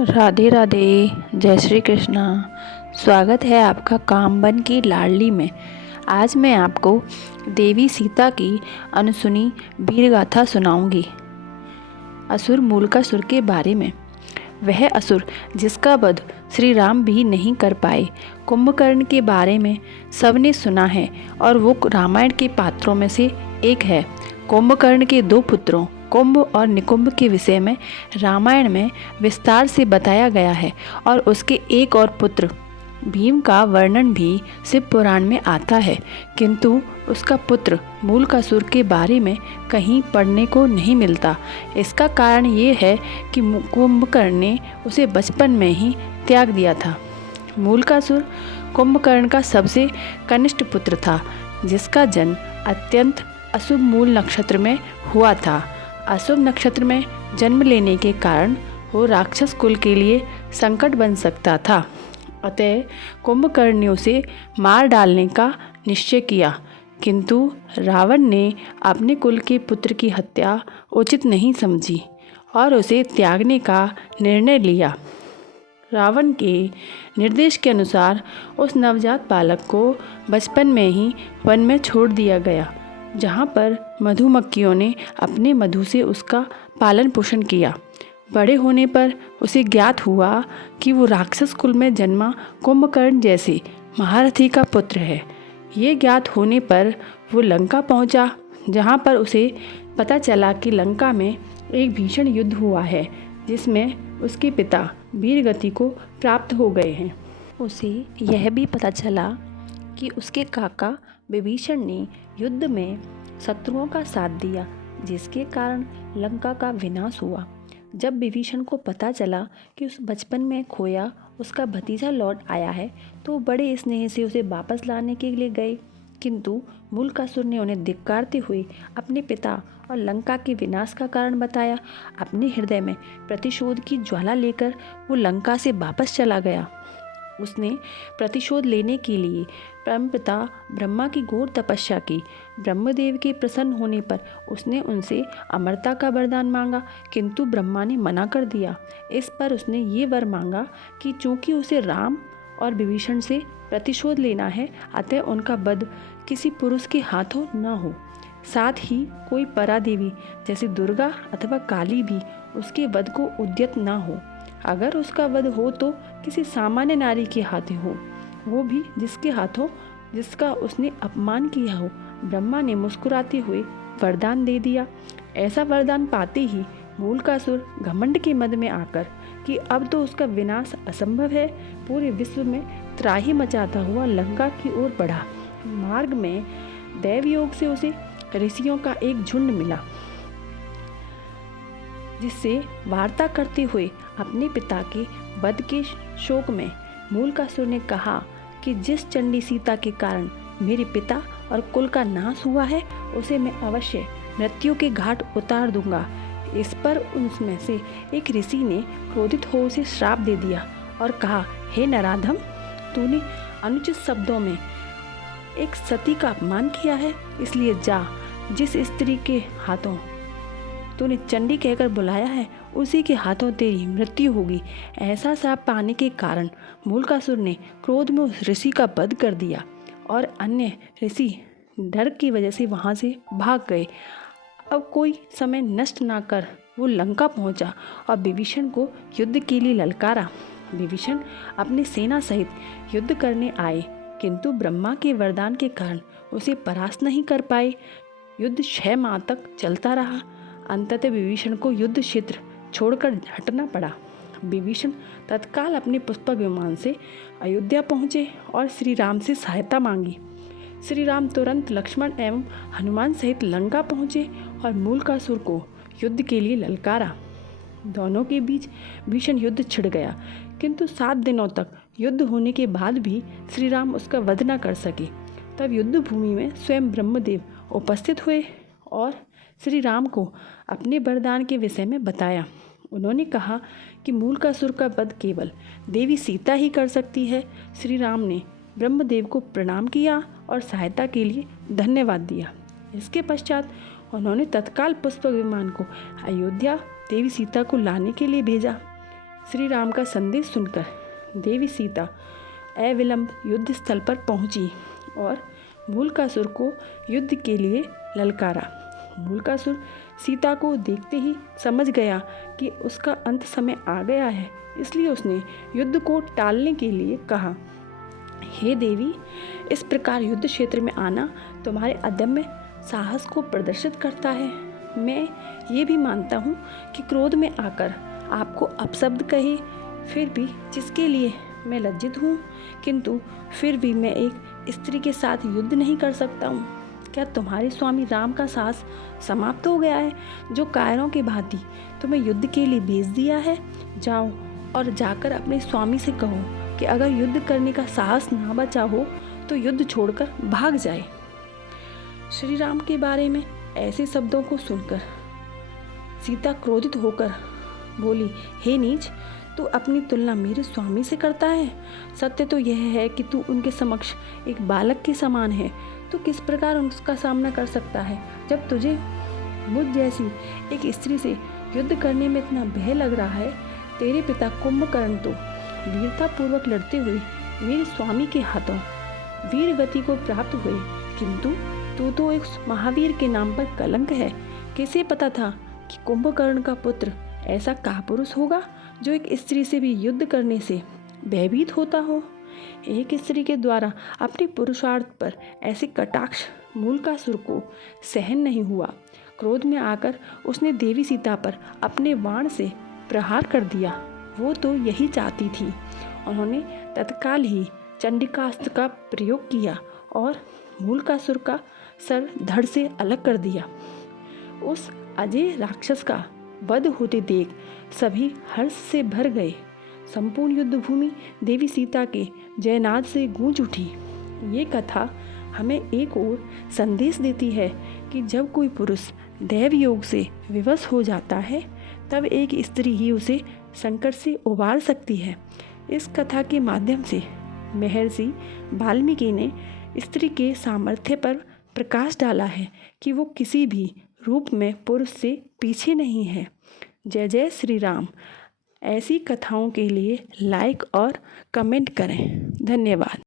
राधे राधे। जय श्री कृष्णा। स्वागत है आपका कामबन की लाडली में। आज मैं आपको देवी सीता की अनसुनी वीर गाथा सुनाऊंगी। असुर मूलकासुर के बारे में। वह असुर जिसका वध श्री राम भी नहीं कर पाए। कुंभकर्ण के बारे में सबने सुना है और वो रामायण के पात्रों में से एक है। कुंभकर्ण के दो पुत्रों कुंभ और निकुंभ के विषय में रामायण में विस्तार से बताया गया है और उसके एक और पुत्र भीम का वर्णन भी शिव पुराण में आता है, किंतु उसका पुत्र मूलकासुर के बारे में कहीं पढ़ने को नहीं मिलता। इसका कारण ये है कि कुंभकर्ण ने उसे बचपन में ही त्याग दिया था। मूलकासुर कुंभकर्ण का सबसे कनिष्ठ पुत्र था, जिसका जन्म अत्यंत अशुभ मूल नक्षत्र में हुआ था। अशुभ नक्षत्र में जन्म लेने के कारण वो राक्षस कुल के लिए संकट बन सकता था। अतः कुंभकर्ण ने उसे मार डालने का निश्चय किया, किंतु रावण ने अपने कुल के पुत्र की हत्या उचित नहीं समझी और उसे त्यागने का निर्णय लिया। रावण के निर्देश के अनुसार उस नवजात बालक को बचपन में ही वन में छोड़ दिया गया, जहाँ पर मधुमक्खियों ने अपने मधु से उसका पालन पोषण किया। बड़े होने पर उसे ज्ञात हुआ कि वो राक्षस कुल में जन्मा कुंभकर्ण जैसे महारथी का पुत्र है। ये ज्ञात होने पर वो लंका पहुंचा, जहाँ पर उसे पता चला कि लंका में एक भीषण युद्ध हुआ है, जिसमें उसके पिता वीरगति को प्राप्त हो गए हैं। उसे यह भी पता चला कि उसके काका विभीषण ने युद्ध में शत्रुओं का साथ दिया, जिसके कारण लंका का विनाश हुआ। जब विभीषण को पता चला कि उस बचपन में खोया उसका भतीजा लौट आया है, तो बड़े स्नेह से उसे वापस लाने के लिए गए, किंतु मूलकासुर ने उन्हें धिक्कारते हुए अपने पिता और लंका के विनाश का कारण बताया। अपने हृदय में प्रतिशोध की ज्वाला लेकर वो लंका से वापस चला गया। उसने प्रतिशोध लेने के लिए परमपिता ब्रह्मा की घोर तपस्या की। ब्रह्मदेव के प्रसन्न होने पर उसने उनसे अमरता का वरदान मांगा, किंतु ब्रह्मा ने मना कर दिया। इस पर उसने ये वर मांगा कि चूंकि उसे राम और विभीषण से प्रतिशोध लेना है, अतः उनका वध किसी पुरुष के हाथों न हो। साथ ही कोई परादेवी जैसे दुर्गा अथवा काली भी उसके वध को उद्यत न हो। अगर उसका वध हो तो किसी सामान्य नारी के हाथों हो, वो भी जिसका उसने अपमान किया हो। ब्रह्मा ने मुस्कुराते हुए वरदान दे दिया। ऐसा वरदान पाते ही मूलकासुर घमंड के मद में आकर कि अब तो उसका विनाश असंभव है, पूरे विश्व में त्राही मचाता हुआ लंका की ओर बढ़ा। मार्ग में दैव योग से उसे ऋषियों का एक झुंड मिला, जिससे वार्ता करते हुए अपने पिता के वध के शोक में मूलकासुर ने कहा कि जिस चंडी सीता के कारण मेरे पिता और कुल का नाश हुआ है, उसे मैं अवश्य मृत्यु के घाट उतार दूंगा। इस पर उनमें से एक ऋषि ने क्रोधित हो उसे श्राप दे दिया और कहा, हे नराधम, तूने अनुचित शब्दों में एक सती का अपमान किया है, इसलिए जा, जिस स्त्री के हाथों तूने चंडी कहकर बुलाया है, उसी के हाथों तेरी मृत्यु होगी। ऐसा शाप पाने के कारण मूलकासुर ने क्रोध में उस ऋषि का वध कर दिया और अन्य ऋषि डर की वजह से वहाँ से भाग गए। अब कोई समय नष्ट ना कर वो लंका पहुँचा और विभीषण को युद्ध के लिए ललकारा। विभीषण अपनी सेना सहित युद्ध करने आए, किंतु ब्रह्मा के वरदान के कारण उसे परास्त नहीं कर पाए। युद्ध 6 माह तक चलता रहा। अंततः विभीषण को युद्ध क्षेत्र छोड़कर हटना पड़ा। विभीषण तत्काल अपने पुष्पक विमान से अयोध्या पहुँचे और श्री राम से सहायता मांगी। श्री राम तुरंत लक्ष्मण एवं हनुमान सहित लंका पहुँचे और मूलकासुर को युद्ध के लिए ललकारा। दोनों के बीच भीषण युद्ध छिड़ गया, किंतु 7 दिनों तक युद्ध होने के बाद भी श्री राम उसका वध न कर सके। तब युद्ध भूमि में स्वयं ब्रह्मदेव उपस्थित हुए और श्री राम को अपने वरदान के विषय में बताया। उन्होंने कहा कि मूलकासुर का वध केवल देवी सीता ही कर सकती है। श्री राम ने ब्रह्मदेव को प्रणाम किया और सहायता के लिए धन्यवाद दिया। इसके पश्चात उन्होंने तत्काल पुष्पक विमान को अयोध्या देवी सीता को लाने के लिए भेजा। श्री राम का संदेश सुनकर देवी सीता अविलंब युद्ध स्थल पर पहुंची और मूलकासुर को युद्ध के लिए ललकारा। मूलकासुर सीता को देखते ही समझ गया कि उसका अंत समय आ गया है, इसलिए उसने युद्ध को टालने के लिए कहा, हे देवी, इस प्रकार युद्ध क्षेत्र में आना तुम्हारे अदम्य साहस को प्रदर्शित करता है। मैं ये भी मानता हूँ कि क्रोध में आकर आपको अपशब्द कहे, फिर भी जिसके लिए मैं लज्जित हूँ, किंतु फिर भी मैं एक स्त्री के साथ युद्ध नहीं कर सकता हूँ। क्या तुम्हारे स्वामी राम का साहस समाप्त हो गया है, जो कायरों के भांति तुम्हें युद्ध के लिए भेज दिया है? जाओ और जाकर अपने स्वामी से कहो कि अगर युद्ध करने का साहस ना बचा हो तो युद्ध छोड़कर भाग जाए। श्री राम के बारे में ऐसे शब्दों को सुनकर सीता क्रोधित होकर बोली, हे नीच, तू अपनी तुलना मेरे स्वामी से करता है। सत्य तो यह है कि तू उनके समक्ष एक बालक के समान है। तू किस प्रकार उसका सामना कर सकता है जब तुझे मुझ जैसी एक स्त्री से युद्ध करने में इतना भय लग रहा है। तेरे पिता कुंभकर्ण तो वीरतापूर्वक लड़ते हुए मेरे स्वामी के हाथों वीर गति को प्राप्त हुए, किंतु तू तो एक महावीर के नाम पर कलंक है। कैसे पता था कि कुंभकर्ण का पुत्र ऐसा कापुरुष होगा जो एक स्त्री से भी युद्ध करने से भयभीत होता हो। एक स्त्री के द्वारा अपने पुरुषार्थ पर ऐसे कटाक्ष मूलकासुर को सहन नहीं हुआ। क्रोध में आकर उसने देवी सीता पर अपने बाण से प्रहार कर दिया। वो तो यही चाहती थी। उन्होंने तत्काल ही चंडिकास्त्र का प्रयोग किया और मूलकासुर का सर धड़ से अलग कर दिया। उस अजय राक्षस का वध होते देख सभी हर्ष से भर गए। संपूर्ण युद्ध भूमि देवी सीता के जयनाद से गूंज उठी। ये कथा हमें एक और संदेश देती है कि जब कोई पुरुष दैव योग से विवश हो जाता है, तब एक स्त्री ही उसे संकट से उबार सकती है। इस कथा के माध्यम से महर्षि वाल्मीकि ने स्त्री के सामर्थ्य पर प्रकाश डाला है कि वो किसी भी रूप में पुरुष से पीछे नहीं है। जय जय श्री राम। ऐसी कथाओं के लिए लाइक और कमेंट करें। धन्यवाद।